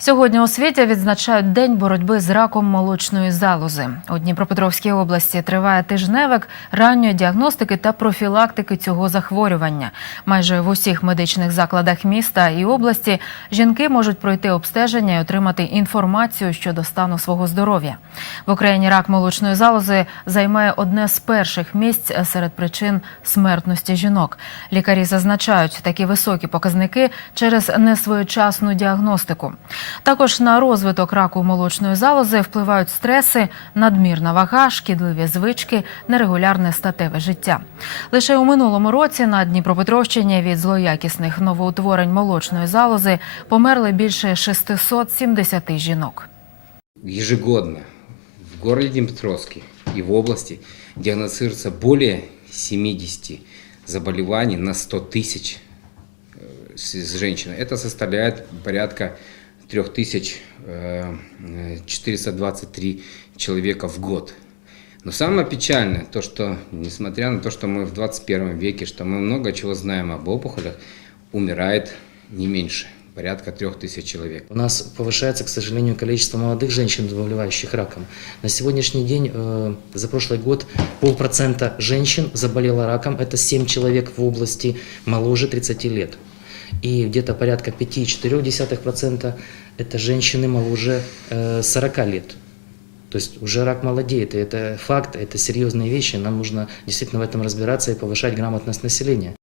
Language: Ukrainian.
Сьогодні у світі відзначають День боротьби з раком молочної залози. У Дніпропетровській області триває тижневик ранньої діагностики та профілактики цього захворювання. Майже в усіх медичних закладах міста і області жінки можуть пройти обстеження і отримати інформацію щодо стану свого здоров'я. В Україні рак молочної залози займає одне з перших місць серед причин смертності жінок. Лікарі зазначають, такі високі показники через несвоєчасну діагностику. Також на розвиток раку молочної залози впливають стреси, надмірна вага, шкідливі звички, нерегулярне статеве життя. Лише у минулому році на Дніпропетровщині від злоякісних новоутворень молочної залози померли більше 670 жінок. Ежегодно в городе Днепропетровске и в области диагностируется более 70 заболеваний на 100 тысяч э, с с женщин. Это составляет порядка 3423 человека в год. Но самое печальное, то, что, несмотря на то, что мы в 21 веке, что мы много чего знаем об опухолях, умирает не меньше, порядка 3000 человек. У нас повышается, к сожалению, количество молодых женщин, заболевающих раком. На сегодняшний день, э, за прошлый год, полпроцента женщин заболело раком. Это 7 человек в области моложе 30 лет. И где-то порядка 5,4% это женщины моложе э, 40 лет. То есть уже рак молодеет, и это факт, это серьезные вещи, нам нужно действительно в этом разбираться и повышать грамотность населения.